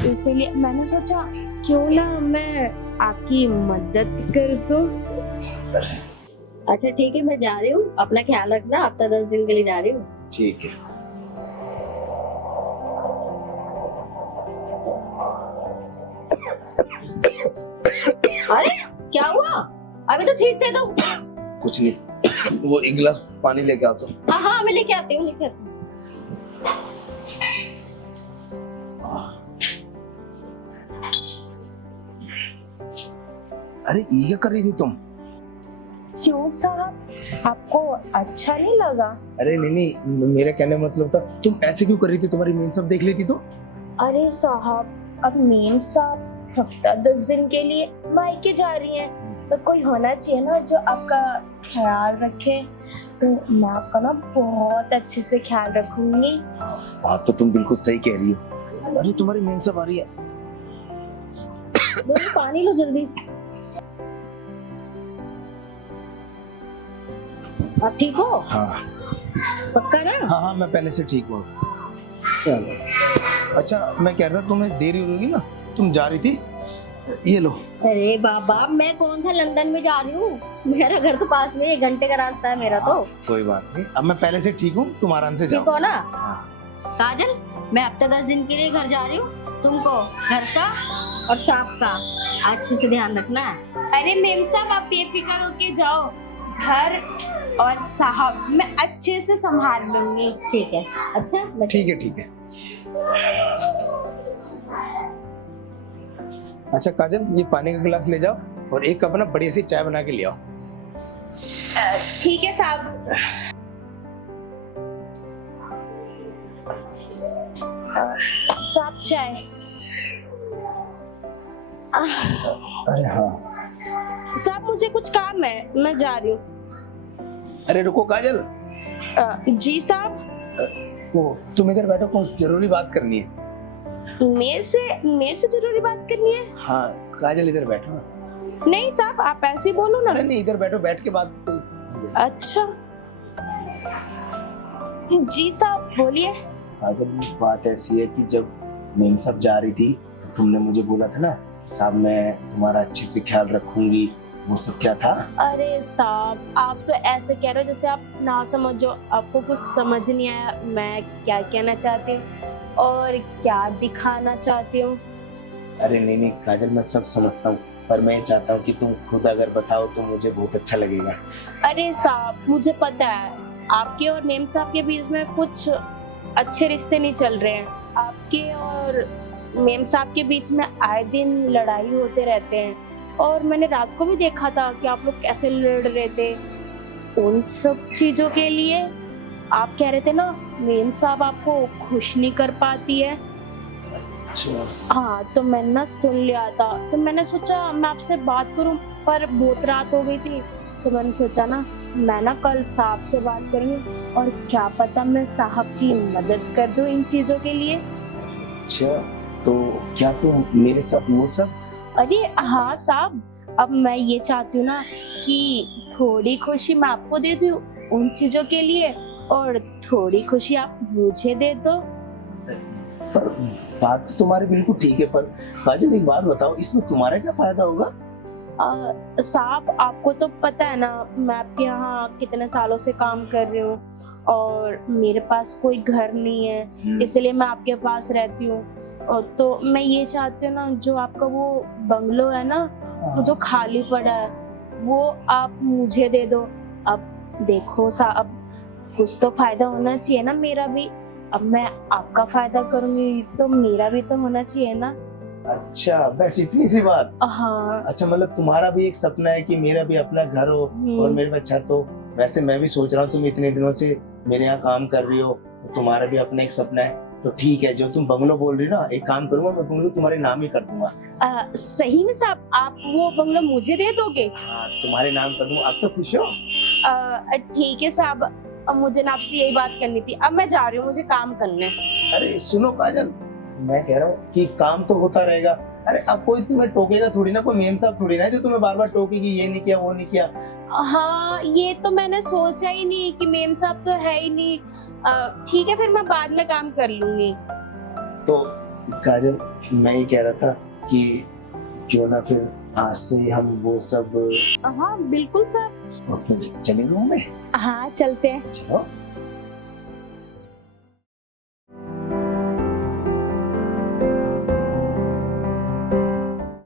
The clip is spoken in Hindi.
इसीलिए मैंने सोचा क्यों ना मैं आपकी मदद कर दूं। अच्छा ठीक है, मैं जा रही हूँ, अपना ख्याल रखना, हफ्ता 10 दिन के लिए जा रही हूँ। ठीक है। अरे क्या हुआ? अभी तो ठीक थे तुम। कुछ नहीं, वो एक गिलास पानी लेके आओ तो। हाँ हाँ, मैं लेके आती हूँ, लेके आती हूँ। अरे ये क्या कर रही थी तुम? क्यों साहब, आपको अच्छा नहीं लगा? अरे नहीं नहीं, मेरा कहने का मतलब था तुम ऐसे क्यों कर रही थी? तुम्हारी मेन सब देख लेती तो। अरे साहब, अब मेम साहब हफ्ता 10 दिन के लिए मायके जा रही हैं, तो कोई होना चाहिए ना जो आपका ख्याल रखे। तो मैं आपका ना बहुत अच्छे से ख्याल रखूंगी। बात तो तुम बिल्कुल सही कह रही हो। अरे तुम्हारी मेन सब आ रही है। पानी लो जल्दी। आप ठीक हो? हाँ पक्का ना? हाँ हाँ, मैं पहले से ठीक हूँ। चलो। अच्छा मैं कह रहा था तुम्हें देरी होगी ना, तुम जा रही थी, ये लो। अरे बाबा, मैं कौन सा लंदन में जा रही हूँ, मेरा घर तो पास में, 1 घंटे का रास्ता है मेरा तो। कोई बात नहीं, अब मैं पहले से ठीक हूँ, तुम आराम से जाओ। ठीक हो ना? हाँ। काजल, मैं हफ्ता 10 दिन के लिए घर जा रही हूँ, तुमको घर का और सांप का अच्छे से ध्यान रखना है। अरे मेम साहब, आप बेफिक्र होके जाओ, घर और साहब मैं अच्छे से संभाल लूंगी। ठीक है। अच्छा मैं ठीक है ठीक है। अच्छा काजल, ये पानी का गिलास ले जाओ और एक कप ना बढ़िया सी चाय बना के ले आओ। ठीक है साहब। साहब चाय। अरे हाँ। साहब मुझे कुछ काम है, मैं जा रही हूँ। अरे रुको काजल। जी साहब। वो तुम इधर बैठो, कुछ जरूरी बात करनी है। मेरे से जरूरी बात करनी है? हाँ काजल इधर बैठो। नहीं साहब, आप ऐसे ही बोलो ना। अरे नहीं, इधर बैठो, बैठ के बात। अच्छा जी साहब, बोलिए। काजल बात ऐसी है कि जब मेम साहब जा रही थी तो तुमने मुझे बोला था ना, साहब मैं तुम्हारा अच्छे से ख्याल रखूंगी, वो सब क्या था? अरे साहब, आप तो ऐसे कह रहे हो जैसे आप ना समझो, आपको कुछ समझ नहीं आया मैं क्या कहना चाहती हूँ और क्या दिखाना चाहती हूँ। अरे नहीं नहीं काजल, मैं सब समझता हूँ, पर मैं चाहता हूँ कि तुम खुद अगर बताओ तो मुझे बहुत अच्छा लगेगा। अरे साहब, मुझे पता है आपके और मेम साहब के बीच में कुछ अच्छे रिश्ते नहीं चल रहे हैं। आपके और मेम साहब के बीच में आए दिन लड़ाई होते रहते हैं, और मैंने रात को भी देखा था कि आप लोग कैसे लड़ रहे थे। उन सब चीजों के लिए आप कह रहे थे ना मेम साहब आपको खुश नहीं कर पाती है। अच्छा। हाँ, तो मैंने ना सुन लिया था, तो मैंने सोचा मैं आपसे बात करूं, पर बहुत रात हो गई थी, तो मैंने सोचा ना मैं ना कल साहब से बात करूंगी, और क्या पता मैं साहब की मदद कर दूं इन चीजों के लिए। अच्छा तो क्या तुम मेरे साथ वो सब? अरे हाँ साहब, अब मैं ये चाहती हूँ ना कि थोड़ी खुशी मैं आपको दे दूं उन चीजों के लिए, और थोड़ी खुशी आप मुझे दे दो। पर बात तो तुम्हारी बिल्कुल ठीक है, पर काजल एक बात बताओ, इसमें तुम्हारा क्या फायदा होगा? साहब आपको तो पता है ना मैं आपके यहाँ कितने सालों से काम कर रही हूँ, और मेरे पास कोई घर नहीं है, इसलिए मैं आपके पास रहती हूँ। और तो मैं ये चाहती हूँ ना, जो आपका वो बंगलो है ना, वो जो खाली पड़ा है, वो आप मुझे दे दो। अब देखो साहब, कुछ तो फायदा होना चाहिए ना मेरा भी। अब मैं आपका फायदा करूंगी तो मेरा भी तो होना चाहिए ना। अच्छा बस इतनी सी बात? हाँ। अच्छा मतलब तुम्हारा भी एक सपना है कि मेरा भी अपना घर हो और मेरे पे छत हो। वैसे मैं भी सोच रहा हूँ, तुम इतने दिनों से मेरे यहाँ काम कर रही हो, तो तुम्हारा भी अपना एक सपना है, तो ठीक है, जो तुम बंगलो बोल रही हो ना, एक काम करूंगा, मैं बंगलो तुम्हारे नाम ही कर दूंगा। सही में साहब, आप वो बंगला मुझे दे दोगे? हाँ तुम्हारे नाम कर दूंगा। अब तो खुश हो? ठीक है साहब, अब मुझे ना आपसे यही बात करनी थी, अब मैं जा रही हूँ, मुझे काम करना है। अरे सुनो काजल, मैं कह रहा हूँ कि काम तो होता रहेगा। अरे अब कोई तुम्हें टोकेगा थोड़ी ना, कोई मेम साहब थोड़ी ना है जो तुम्हें बार बार टोकेगी, ये नहीं किया वो नहीं किया। हाँ, ये तो मैंने सोचा ही नहीं कि मेम साहब तो है ही नहीं। ठीक है, फिर मैं बाद में काम कर लूंगी। तो काजल, मैं ये कह रहा था कि क्यों ना फिर आज से हम वो सब हाँ बिल्कुल सर। और फिर चले रूम में। हाँ चलते हैं। चलो।